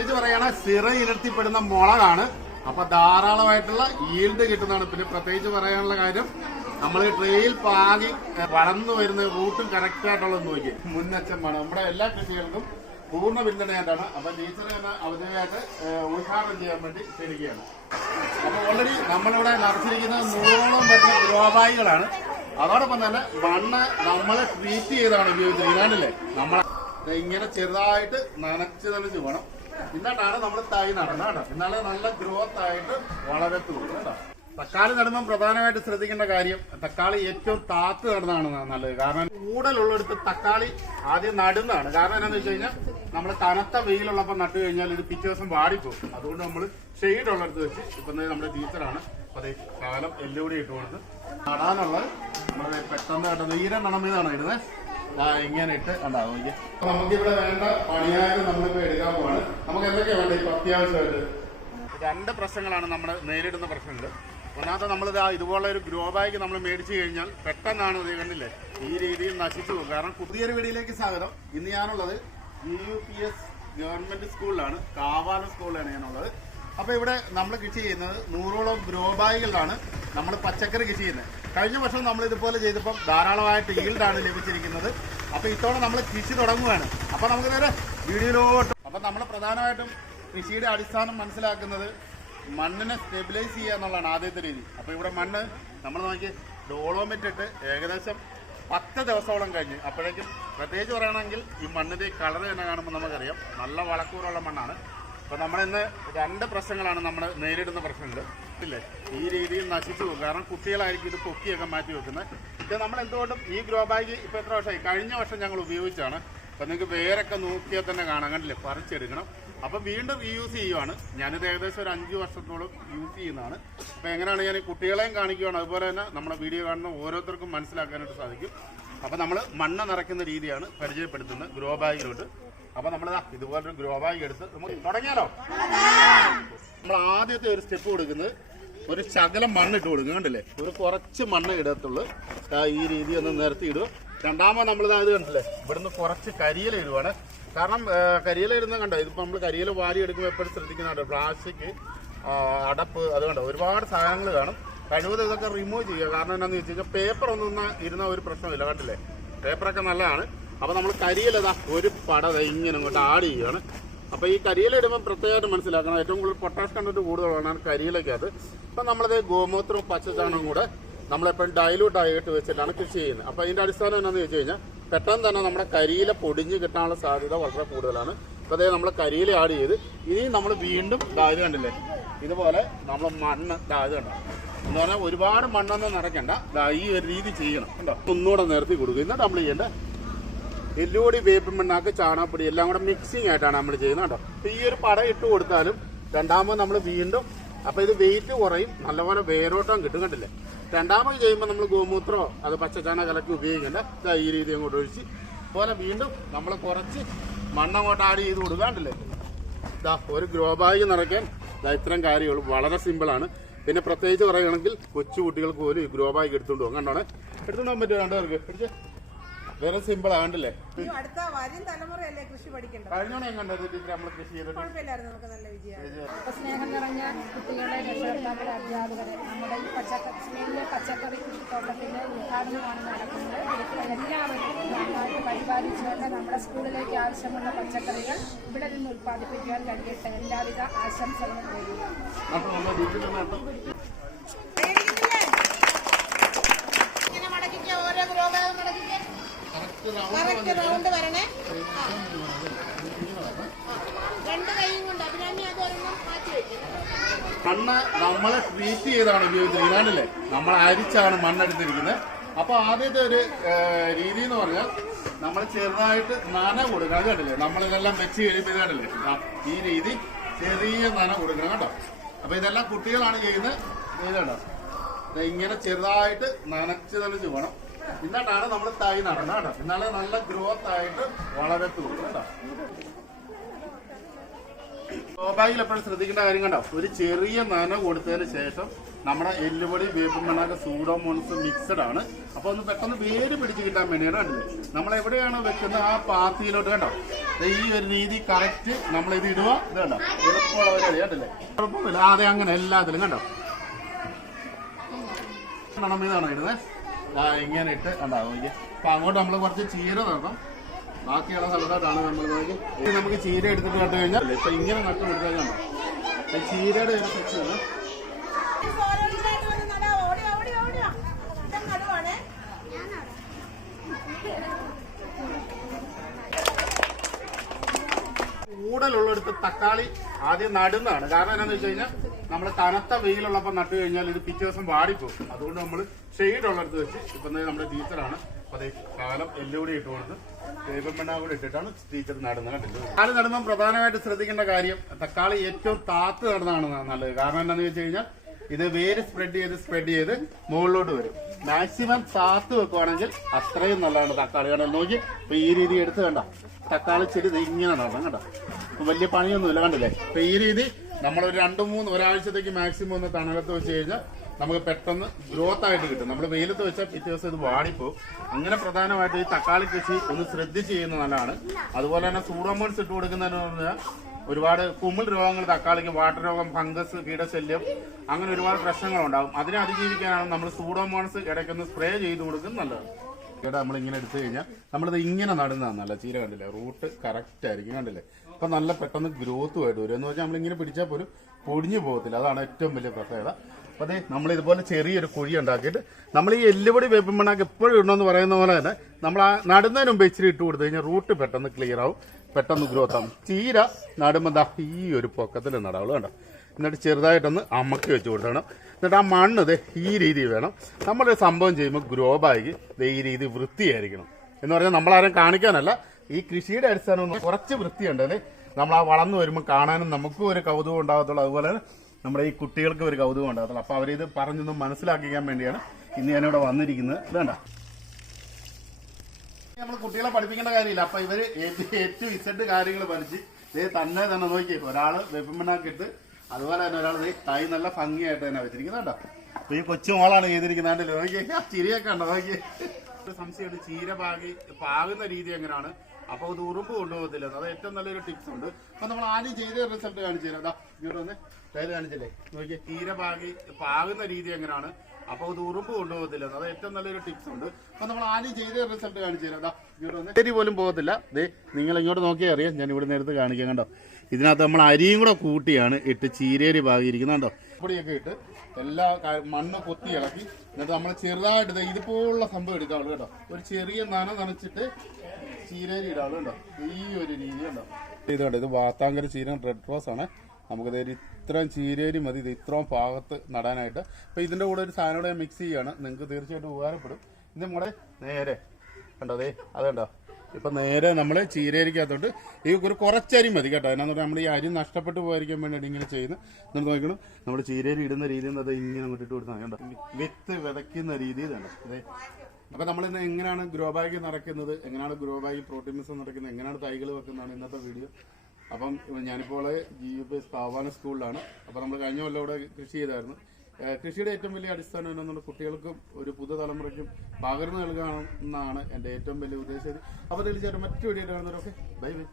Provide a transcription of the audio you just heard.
പ്രത്യേകിച്ച് പറയണ സിറ ഇരട്ടിപ്പെടുന്ന മുളകാണ്. അപ്പൊ ധാരാളമായിട്ടുള്ള ഈൽഡ് കിട്ടുന്നതാണ്. പിന്നെ പ്രത്യേകിച്ച് പറയാനുള്ള കാര്യം നമ്മൾ ട്രെയിൽ പാകി വളർന്നു വരുന്ന റൂട്ടും കറക്റ്റ് ആയിട്ടുള്ളത് നോക്കി മുന്നച്ചമാണ് നമ്മുടെ എല്ലാ കൃഷികൾക്കും പൂർണ പിന്തുണയായിട്ടാണ് അപ്പൊ ടീച്ചറെ ഏ, ഉദ്ഘാടനം ചെയ്യാൻ വേണ്ടി ക്ഷണിക്കുകയാണ് അപ്പൊ ഓൾറെഡി നമ്മളിവിടെ നടത്തിയിരിക്കുന്ന നൂറോളം വരുന്ന ഗ്രോബായികളാണ് അതോടൊപ്പം തന്നെ മണ്ണ് നമ്മൾ ട്രീറ്റ് ചെയ്താണ് ഉപയോഗിച്ചത്. ഇതാണല്ലേ നമ്മളെ ഇങ്ങനെ ചെറുതായിട്ട് നനച്ച് നനച്ച് വേണം. എന്നിട്ടാണ് നമ്മൾ തൈ നടണം കേട്ടോ. എന്നാലേ നല്ല ഗ്രോത്ത് ആയിട്ട് വളരത്തുള്ളൂ കേട്ടോ. തക്കാളി നടുമ്പോൾ പ്രധാനമായിട്ട് ശ്രദ്ധിക്കേണ്ട കാര്യം തക്കാളി ഏറ്റവും താത്ത് നടുന്നതാണ് നല്ലത്. കാരണം കൂടുതലുള്ളിടത്ത് തക്കാളി ആദ്യം നടുന്നതാണ്. കാരണം എന്താണെന്ന് വെച്ച് കഴിഞ്ഞാൽ നമ്മൾ കനത്ത വെയിലുള്ളപ്പോൾ നട്ടു കഴിഞ്ഞാൽ ഇത് പിറ്റേ ദിവസം വാടിപ്പോകും. അതുകൊണ്ട് നമ്മൾ ഷെയ്ഡ് ഉള്ളിടത്ത് വെച്ച് ഇപ്പം നമ്മുടെ ടീച്ചറാണ് അതേ കാലം എല്ലുകൂടി ഇട്ട് കൊടുത്ത് നടാനുള്ളത് നമ്മുടെ പെട്ടെന്ന് കേട്ടോ നീരം നണമെന്നാണ് ഇടുന്നത്. ഇങ്ങനെ ഇട്ട് ഉണ്ടാവും നമുക്കിവിടെ വേണ്ട പണിയായത് നമ്മളിപ്പോ എടുക്കാൻ പോവാണ്. നമുക്ക് എന്തൊക്കെയാ വേണ്ടത്? ഇപ്പൊ അത്യാവശ്യമായിട്ട് രണ്ട് പ്രശ്നങ്ങളാണ് നമ്മൾ നേരിടുന്ന പ്രശ്നങ്ങൾ. ഒന്നാമത്തെ നമ്മൾ ഇതുപോലെ ഒരു ഗ്രോ ബാഗ് നമ്മൾ മേടിച്ചു കഴിഞ്ഞാൽ പെട്ടെന്നാണ് ഇത് കണ്ടില്ലേ? ഈ രീതിയിൽ നശിച്ചു പോകും. കാരണം പുതിയൊരു വീടിലേക്ക് സ്വാഗതം. ഇന്ന് ഞാനുള്ളത് G U P S government സ്കൂളിലാണ്. കാവാലം സ്കൂളിലാണ് ഞാനുള്ളത്. അപ്പൊ ഇവിടെ നമ്മൾ കൃഷി ചെയ്യുന്നത് നൂറോളം ഗ്രോ ബാഗുകളാണ് നമ്മൾ പച്ചക്കറി കൃഷി ചെയ്യുന്നത്. കഴിഞ്ഞ വർഷം നമ്മൾ ഇതുപോലെ ചെയ്തപ്പോൾ ധാരാളമായിട്ട് ഈൽഡാണ് ലഭിച്ചിരിക്കുന്നത്. അപ്പൊ ഇത്തവണ നമ്മൾ കൃഷി തുടങ്ങുകയാണ് അപ്പൊ നമുക്ക് നേരെ വീഡിയോയിലോട്ട് അപ്പൊ നമ്മൾ പ്രധാനമായിട്ടും കൃഷിയുടെ അടിസ്ഥാനം മനസ്സിലാക്കുന്നത് മണ്ണിനെ സ്റ്റെബിലൈസ് ചെയ്യുക എന്നുള്ളതാണ് ആദ്യത്തെ രീതി. അപ്പൊ ഇവിടെ മണ്ണ് നമ്മൾ നോക്കി ഡോളോമെറ്റ് ഇട്ട് ഏകദേശം പത്ത് ദിവസത്തോളം കഴിഞ്ഞ്. അപ്പോഴേക്കും പ്രത്യേകിച്ച് പറയണമെങ്കിൽ ഈ മണ്ണിന്റെ കളർ തന്നെ കാണുമ്പോൾ നമുക്കറിയാം. നല്ല വളക്കൂറുള്ള മണ്ണാണ്. അപ്പൊ നമ്മളിന്ന് രണ്ട് പ്രശ്നങ്ങളാണ് നമ്മൾ നേരിടുന്ന പ്രശ്നങ്ങൾ. ഇല്ലേ ഈ രീതിയിൽ നശിച്ചു പോകും. കാരണം കുട്ടികളായിരിക്കും ഇത് പൊക്കിയൊക്കെ മാറ്റി വെക്കുന്നത്. ഇത് നമ്മൾ എന്തുകൊണ്ടും ഈ ഗ്രോ ബാഗ് ഇപ്പോൾ എത്ര വർഷമായി? കഴിഞ്ഞ വർഷം ഞങ്ങൾ ഉപയോഗിച്ചാണ് അപ്പം നിങ്ങൾക്ക് വേരൊക്കെ നോക്കിയാൽ തന്നെ കാണാം. കണ്ടില്ലേ? പറിച്ചെടുക്കണം. അപ്പം വീണ്ടും റീയൂസ് ചെയ്യുവാണ്. ഞാനിത് ഏകദേശം ഒരു അഞ്ച് വർഷത്തോളം യൂസ് ചെയ്യുന്നതാണ്. അപ്പോൾ എങ്ങനെയാണ് ഞാൻ കുട്ടികളെയും കാണിക്കുകയാണ് അതുപോലെ തന്നെ നമ്മുടെ വീഡിയോ കാണുന്ന ഓരോരുത്തർക്കും മനസ്സിലാക്കാനായിട്ട് സാധിക്കും. അപ്പോൾ നമ്മൾ മണ്ണ് നിറയ്ക്കുന്ന രീതിയാണ് പരിചയപ്പെടുത്തുന്നത് ഗ്രോ ബാഗിലോട്ട്. അപ്പം നമ്മൾ ഇതുപോലൊരു ഗ്രോ ബാഗ് എടുത്ത് നമുക്ക് തുടങ്ങിയാലോ? നമ്മൾ ആദ്യത്തെ ഒരു സ്റ്റെപ്പ് കൊടുക്കുന്നത് ഒരു ശകലം മണ്ണ് ഇട്ട് കൊടുക്കും കണ്ടില്ലേ? ഒരു കുറച്ച് മണ്ണ് ഇടത്തുള്ളൂ. ഈ രീതി ഒന്ന് നിരത്തി ഇടുക രണ്ടാമത് നമ്മൾ ഇത് കണ്ടില്ലേ? ഇവിടുന്ന് കുറച്ച് കരിയില ഇടുവാണ്. കാരണം കരിയില ഇടുന്ന കണ്ടോ? ഇതിപ്പോ നമ്മൾ കരിയില വാരി എടുക്കുമ്പോൾ എപ്പോഴും ശ്രദ്ധിക്കുന്നുണ്ട് പ്ലാസ്റ്റിക് അടപ്പ് അത് കണ്ടോ? ഒരുപാട് സാധനങ്ങൾ കാണും. കഴിവതും ഇതൊക്കെ റിമൂവ് ചെയ്യുക. കാരണം എന്താണെന്ന് വെച്ച് കഴിഞ്ഞാൽ പേപ്പർ ഒന്നും ഇരുന്ന ഒരു പ്രശ്നമില്ല കണ്ടില്ലേ? പേപ്പറൊക്കെ നല്ലതാണ്. അപ്പൊ നമ്മൾ കരിയിലതാ ഒരു പട ദേ ഇങ്ങനെ ഇങ്ങോട്ട് ആഡ് ചെയ്യുകയാണ് അപ്പൊ ഈ കരിയിലിടുമ്പോൾ പ്രത്യേകമായിട്ട് മനസ്സിലാക്കണം. ഏറ്റവും കൂടുതൽ പൊട്ടാഷ് കണ്ടന്റ് കൂടുതലാണ് കരിയിലക്കകത്ത്. അപ്പൊ നമ്മളത് ഗോമൂത്രവും പച്ചച്ചാണവും കൂടെ നമ്മളെപ്പോഴും ഡൈലൂട്ട് ആയിട്ട് വെച്ചിട്ടാണ് കൃഷി ചെയ്യുന്നത്. അപ്പൊ അതിന്റെ അടിസ്ഥാനം എന്താണെന്ന് വെച്ച് കഴിഞ്ഞാൽ പെട്ടെന്ന് തന്നെ നമ്മുടെ കരിയില പൊടിഞ്ഞ് കിട്ടാനുള്ള സാധ്യത വളരെ കൂടുതലാണ്. അപ്പൊ അതേ നമ്മൾ കരിയില ആഡ് ചെയ്ത് ഇനി നമ്മൾ വീണ്ടും ഇതായത് ഇത് കണ്ടില്ലേ? ഇതുപോലെ നമ്മൾ മണ്ണ് ഇതായത് ഇത് കണ്ടോ? എന്ന് പറഞ്ഞാൽ ഒരുപാട് മണ്ണൊന്നും നിറയ്ക്കണ്ട ഈ ഒരു രീതി ചെയ്യണം. കണ്ടോ? ഒന്നുകൂടെ നിർത്തി കൊടുക്കുക. എന്നിട്ട് നമ്മൾ ചെയ്യേണ്ടത് എല്ലുപൊടി വേപ്പിൻ മണ്ണാക്ക് ചാണകപ്പൊടി എല്ലാം കൂടെ മിക്സിങ് ആയിട്ടാണ് നമ്മൾ ചെയ്യുന്നത്. കേട്ടോ ഈ ഒരു പട ഇട്ട് കൊടുത്താലും രണ്ടാമത് നമ്മൾ വീണ്ടും അപ്പൊ ഇത് വെയിറ്റ് കുറയും. നല്ലപോലെ വേരോട്ടം കിട്ടും കണ്ടില്ലേ? രണ്ടാമത് ചെയ്യുമ്പോൾ നമ്മൾ ഗോമൂത്രമോ അത് പച്ചച്ചാണ കലക്കി ഉപയോഗിക്കണ്ട. ദാ ഈ രീതി അങ്ങോട്ട് ഒഴിച്ച്. പോലെ വീണ്ടും നമ്മൾ കുറച്ച് മണ്ണങ്ങോട്ട് ആഡ് ചെയ്ത് കൊടുക്കാണ്ടില്ലേ ഇതാ ഒരു ഗ്രോ ബാഗ് നിറയ്ക്കാൻ ഇത്രയും കാര്യങ്ങൾ വളരെ സിമ്പിളാണ് പിന്നെ പ്രത്യേകിച്ച് പറയുകയാണെങ്കിൽ കൊച്ചു കുട്ടികൾക്ക് പോലും ഈ ഗ്രോ ബാഗ് എടുത്തുകൊണ്ട് പോകും. കണ്ടോണേ? എടുത്തുകൊണ്ട് പോകാൻ പറ്റുമോ രണ്ടുപേർക്ക്? വേറെ സിമ്പിൾ ആണ്ടല്ലേ ഇനി അടുത്ത വരും തലമുറയല്ലേ കൃഷി പഠിക്കേണ്ടത്? കഴിഞ്ഞോണെ കണ്ടത് ടീച്ചർ നമ്മൾ കൃഷി ചെയ്തിട്ട്? കുഴപ്പമില്ലായിരുന്നു നമുക്ക് നല്ല വിജയമാണ് സ്നേഹം നിറഞ്ഞ കുട്ടികളെ രക്ഷകർത്താക്കളെ അധ്യാപകരെ നമ്മുടെ ഈ പച്ചക്കറി സ്നേഹിലെ പച്ചക്കറി കൃഷിത്തോട്ടത്തിന്റെ ഉദ്ഘാടനമാണ് നടക്കുന്നത്. എല്ലാവരും നന്നായിട്ട് പരിപാലിച്ചുകൊണ്ട് നമ്മുടെ സ്കൂളിലേക്ക് ആവശ്യമുള്ള പച്ചക്കറികൾ ഇവിടെ നിന്ന് ഉത്പാദിപ്പിക്കാൻ കഴിയട്ടെ. എല്ലാവിധ ആശംസകളും നേരുക അപ്പോൾ നമ്മൾ ടീച്ചർ നട്ടു പേടിക്കുന്നില്ലേ? ഇങ്ങനെ മടക്കിക്കോ, ഓരോ ഗ്രോ ബാഗ് മടക്കിക്കോ. കറക്റ്റ് റൗണ്ട് വരണേ. രണ്ട് കൈയും കൊണ്ട് അഭിരാമി അതൊരെണ്ണം മാറ്റി മണ്ണ് നമ്മളെ ട്രീറ്റ് ചെയ്താണ് ഉപയോഗിച്ചിരിക്കുന്നത് കണ്ടില്ലേ നമ്മൾ അരിച്ചാണ് മണ്ണെടുത്തിരിക്കുന്നത്. അപ്പൊ ആദ്യത്തെ ഒരു രീതി എന്ന് പറഞ്ഞാൽ നമ്മൾ ചെറുതായിട്ട് നന കൊടുക്കണം. കേട്ടില്ലേ നമ്മളിതെല്ലാം വെച്ച് കഴിയുമ്പോൾ ഈ രീതി ചെറിയ നന കൊടുക്കണം കേട്ടോ. അപ്പൊ ഇതെല്ലാം കുട്ടികളാണ് ചെയ്യുന്നത്. ഇങ്ങനെ ചെറുതായിട്ട് നനച്ച് തന്നെ വേണം എന്നിട്ടാണ് നമ്മൾ തൈ നടണം കേട്ടോ. എന്നാലേ നല്ല ഗ്രോത്ത് ആയിട്ട് വളരത്തുള്ളൂ കേട്ടോ. ഗോബായിൽ എപ്പോഴും ശ്രദ്ധിക്കേണ്ട കാര്യം കണ്ടോ? ഒരു ചെറിയ നന കൊടുത്തതിന് ശേഷം നമ്മുടെ എല്ലുപൊടി വേപ്പും മണ്ണൊക്കെ സൂഡോമോൺസ് മിക്സഡ് ആണ്. അപ്പൊ ഒന്ന് പെട്ടെന്ന് വേര് പിടിച്ച് കിട്ടാൻ വേണ്ടിയാണ് കണ്ടത്. നമ്മൾ എവിടെയാണോ വെക്കുന്നത് ആ പാത്തിയിലോട്ട് കണ്ടോ? ഈ ഒരു രീതി കറക്റ്റ് നമ്മൾ ഇത് ഇടുക ഇത് കണ്ടോ? എളുപ്പമുള്ള കണ്ടില്ലേ? അതെ അങ്ങനെ എല്ലാത്തിലും കണ്ടോ? ഇതാണോ ഇടുന്നത് ഇങ്ങനെ ഇട്ട് ഉണ്ടാവും നോക്കി അപ്പൊ അങ്ങോട്ട് നമ്മൾ കുറച്ച് ചീര നോക്കാം ബാക്കിയുള്ള സ്ഥലത്തോട്ടാണ് നമ്മൾ നോക്കി നമുക്ക് ചീര എടുത്തിട്ട് കണ്ടു കഴിഞ്ഞാൽ ഇപ്പൊ ഇങ്ങനെ നട്ട് കൊടുത്താൽ ചീരയുടെ ഒരു നടുവാണേ. കൂടുതലുള്ളിടത്ത് തക്കാളി ആദ്യം നടുന്നതാണ്. കാരണം എന്താണെന്ന് വെച്ച് കഴിഞ്ഞാൽ നമ്മൾ തണുത്ത വെയിലുള്ളപ്പോൾ നട്ടു കഴിഞ്ഞാൽ ഇത് പിറ്റേ ദിവസം വാടിപ്പോകും. അതുകൊണ്ട് നമ്മൾ ഷെയ്ഡ് ഉള്ളിടത്ത് വെച്ച് ഇപ്പം നമ്മുടെ ടീച്ചറാണ് അപ്പം അതേ കാലം ഇട്ട് കൊടുത്ത് വേപ്പമെണ്ണ കൂടി ഇട്ടിട്ടാണ് ടീച്ചർ നടുന്നത് കണ്ടില്ലേ? തക്കാളി പ്രധാനമായിട്ട് ശ്രദ്ധിക്കേണ്ട കാര്യം തക്കാളി ഏറ്റവും താത്ത് നടന്നതാണ് നല്ലത്. കാരണം എന്താണെന്ന് വെച്ച് കഴിഞ്ഞാൽ ഇത് വേര് സ്പ്രെഡ് ചെയ്ത് സ്പ്രെഡ് ചെയ്ത് മുകളിലോട്ട് വരും. മാക്സിമം താത്ത് വെക്കുവാണെങ്കിൽ അത്രയും നല്ലതാണ് തക്കാളി. കണ്ടോ നോക്കി ഇപ്പൊ ഈ രീതി എടുത്ത് കണ്ട തക്കാളി ചെടി ഇങ്ങനെ നടണം കണ്ടോ? വലിയ പണിയൊന്നുമില്ല കണ്ടില്ലേ? അപ്പൊ ഈ രീതി നമ്മളൊരു രണ്ട് മൂന്ന് ഒരാഴ്ചത്തേക്ക് മാക്സിമം ഒന്ന് തണലത്ത് വെച്ച് കഴിഞ്ഞാൽ നമുക്ക് പെട്ടെന്ന് ഗ്രോത്ത് ആയിട്ട് കിട്ടും. നമ്മൾ വെയിലത്ത് വെച്ചാൽ പിറ്റേ ദിവസം ഇത് വാടിപ്പോവും. അങ്ങനെ പ്രധാനമായിട്ട് ഈ തക്കാളി കൃഷി ഒന്ന് ശ്രദ്ധിച്ച് ചെയ്യുന്നത് നല്ലതാണ്. അതുപോലെ തന്നെ സൂഡോമോൺസ് ഇട്ട് കൊടുക്കുന്നതെന്ന് പറഞ്ഞാൽ ഒരുപാട് കുമിൾ രോഗങ്ങൾ തക്കാളിക്ക് വാട്ടർ രോഗം ഫംഗസ് കീടശല്യം അങ്ങനെ ഒരുപാട് പ്രശ്നങ്ങളുണ്ടാകും അതിനെ അതിജീവിക്കാനാണ് നമ്മൾ സൂഡോമോൺസ് ഇടയ്ക്കൊന്ന് സ്പ്രേ ചെയ്ത് കൊടുക്കുന്നത് നല്ലതാണ് ഇവിടെ നമ്മൾ ഇങ്ങനെ എടുത്തു കഴിഞ്ഞാൽ നമ്മളിത് ഇങ്ങനെ നടുന്നതാണ് നല്ല ചീര കണ്ടില്ലേ? റൂട്ട് കറക്റ്റ് ആയിരിക്കും. കണ്ടില്ലേ? അപ്പൊ നല്ല പെട്ടെന്ന് ഗ്രോത്ത് ആയിട്ട് വരും എന്ന് വെച്ചാൽ നമ്മളിങ്ങനെ പിടിച്ചാൽ പോലും പൊടിഞ്ഞു പോകത്തില്ല. അതാണ് ഏറ്റവും വലിയ പ്രത്യേകത. അപ്പൊ അതെ നമ്മൾ ഇതുപോലെ ചെറിയൊരു കുഴി ഉണ്ടാക്കിയിട്ട് നമ്മൾ ഈ എല്ലുപൊടി വേപ്പിൻ മണ്ണാക്ക് എപ്പോഴും ഇടണമെന്ന് പറയുന്ന പോലെ തന്നെ നമ്മൾ ആ നടുന്നതിന് മുമ്പ് ഇച്ചിരി ഇട്ട് കൊടുത്തു കഴിഞ്ഞാൽ റൂട്ട് പെട്ടെന്ന് ക്ലിയർ ആവും. പെട്ടെന്ന് ഗ്രോത്ത് ആവും. ചീര നടുമ്പോൾ ദാ ഈ ഒരു പൊക്കത്തിൽ നടാവുള്ളൂ കണ്ടോ എന്നിട്ട് ചെറുതായിട്ടൊന്ന് അമക്കി വെച്ച് കൊടുക്കണം. എന്നിട്ട് ആ മണ്ണ് ഇത് ഈ രീതി വേണം. നമ്മളൊരു സംഭവം ചെയ്യുമ്പോൾ ഗ്രോ ബാഗ് ഈ രീതി വൃത്തിയായിരിക്കണം. എന്ന് പറഞ്ഞാൽ നമ്മളാരും കാണിക്കാനല്ല. ഈ കൃഷിയുടെ അടിസ്ഥാനം കുറച്ച് വൃത്തിയുണ്ട്. നമ്മൾ ആ വളർന്നു വരുമ്പോൾ കാണാനും നമുക്കും ഒരു കൗതുകം ഉണ്ടാകത്തുള്ളൂ. അതുപോലെ നമ്മുടെ ഈ കുട്ടികൾക്ക് ഒരു കൗതുകം ഉണ്ടാകത്തുള്ളൂ. അപ്പോൾ അവരിത് പറഞ്ഞൊന്ന് മനസ്സിലാക്കിക്കാൻ വേണ്ടിയാണ് ഇന്ന് ഞാനിവിടെ വന്നിരിക്കുന്നത്. വേണ്ട നമ്മൾ കുട്ടികളെ പഠിപ്പിക്കേണ്ട കാര്യമില്ല. അപ്പൊ ഇവർ ഏറ്റവും ഇസഡ് കാര്യങ്ങൾ പഠിച്ച് തന്നെ തന്നെ നോക്കി ഒരാൾ വെപ്പമണ്ണാക്കിട്ട് അതുപോലെ തന്നെ ഒരാൾ തൈ നല്ല ഭംഗിയായിട്ട് തന്നെ വെച്ചിരിക്കുന്നത് അപ്പൊ ഈ കൊച്ചു മോളാണ് ചെയ്തിരിക്കുന്നത്. നോക്കി ചിരിയൊക്കെ ഉണ്ടോ നോക്കി സംശയമുണ്ട്. ചീര പാകി പാകുന്ന രീതി എങ്ങനെയാണ്? അപ്പൊ അത് ഉറുമ്പ് കൊണ്ടുപോകത്തില്ല. അത് ഏറ്റവും നല്ലൊരു ടിപ്സ് ഉണ്ട്. അപ്പൊ നമ്മൾ ആദ്യം ചെയ്ത റിസൾട്ട് കാണിച്ചു തരാം. ഇങ്ങോട്ട് വന്ന്. അതായത് കാണിച്ചില്ലേ? നോക്കിയേ തീരെ പാകി പാകുന്ന രീതി എങ്ങനെയാണ്? അപ്പൊ അത് ഉറുമ്പ് കൊണ്ടുപോകത്തില്ല. അത് ഏറ്റവും നല്ലൊരു ടിപ്സ് ഉണ്ട്. അപ്പൊ നമ്മൾ ആദ്യം ചെയ്ത റിസൾട്ട് കാണിച്ചു തരാം. ഇങ്ങോട്ട് വന്ന്. ശരി പോലും പോകത്തില്ല. ദേ നിങ്ങൾ ഇങ്ങോട്ട് നോക്കിയാൽ അറിയാം. ഞാൻ ഇവിടെ നേരത്തെ കാണിക്കാം കണ്ടോ? ഇതിനകത്ത് നമ്മൾ അരിയും കൂടെ കൂട്ടിയാണ് ഇട്ട് ചീരേരി പാകിയിരിക്കുന്നത് കണ്ടോ? പൊടിയൊക്കെ ഇട്ട് എല്ലാ മണ്ണ് കൊത്തി ഇളക്കി. എന്നിട്ട് നമ്മൾ ചെറുതായിട്ട് ഇതുപോലുള്ള സംഭവം എടുക്കാവുള്ളൂ കേട്ടോ. ഒരു ചെറിയ നന നനച്ചിട്ട് ചീരേരി ഉണ്ടാവും ഇത് കണ്ടോ ഇത് വാത്താങ്കര ചീര റെഡ് റോസ് ആണ്. നമുക്കിത് ഇത്രയും ചീരേരി മതി ഇത് ഇത്രയും ഭാഗത്ത് നടാനായിട്ട്. അപ്പൊ ഇതിന്റെ കൂടെ ഒരു സാധനം കൂടെ മിക്സ് ചെയ്യാണ്. നിങ്ങൾക്ക് തീർച്ചയായിട്ടും ഉപകാരപ്പെടും. ഇത് നമ്മുടെ നേരെ കണ്ടോ അതേ അത് കണ്ടോ? ഇപ്പൊ നേരെ നമ്മൾ ചീരേരിക്കകത്തോട്ട് ഈ ഒരു കുറച്ചരി മതി കേട്ടോ. പറഞ്ഞാൽ നമ്മൾ ഈ അരി നഷ്ടപ്പെട്ടു പോയിരിക്കാൻ വേണ്ടിയിട്ട് ഇങ്ങനെ ചെയ്യുന്നത്. എന്നിട്ട് നോക്കണം നമ്മൾ ചീരേരി ഇടുന്ന രീതിയിൽ നിന്ന് അത് ഇങ്ങനെ അങ്ങോട്ട് ഇട്ട് കൊടുത്താൽ കണ്ടോ? വിത്ത് വിതയ്ക്കുന്ന രീതിയിൽ അതെ അപ്പൊ നമ്മൾ ഇന്ന് എങ്ങനെയാണ് ഗ്രോ ബാഗ് നടക്കുന്നത് എങ്ങനെയാണ് ഗ്രോ ബാഗ് പ്രോട്ടീൻ മിക്സ് നടക്കുന്നത് എങ്ങനെയാണ് തൈകൾ വെക്കുന്നതാണ് ഇന്നത്തെ വീഡിയോ അപ്പം ഞാനിപ്പോൾ ജി യു പി പാവാന സ്കൂളിലാണ്. അപ്പോൾ നമ്മൾ കഴിഞ്ഞ കൊല്ലം ഇവിടെ കൃഷി ചെയ്തായിരുന്നു. കൃഷിയുടെ ഏറ്റവും വലിയ അടിസ്ഥാനം എന്നുള്ളത് കുട്ടികൾക്കും ഒരു പുതുതലമുറയ്ക്കും പകർന്നു നൽകണം എന്നാണ് എന്റെ ഏറ്റവും വലിയ ഉദ്ദേശം. അപ്പോൾ തീർച്ചയായിട്ടും മറ്റു വീഡിയോ കാണുന്നവരൊക്കെ ബൈ ബൈ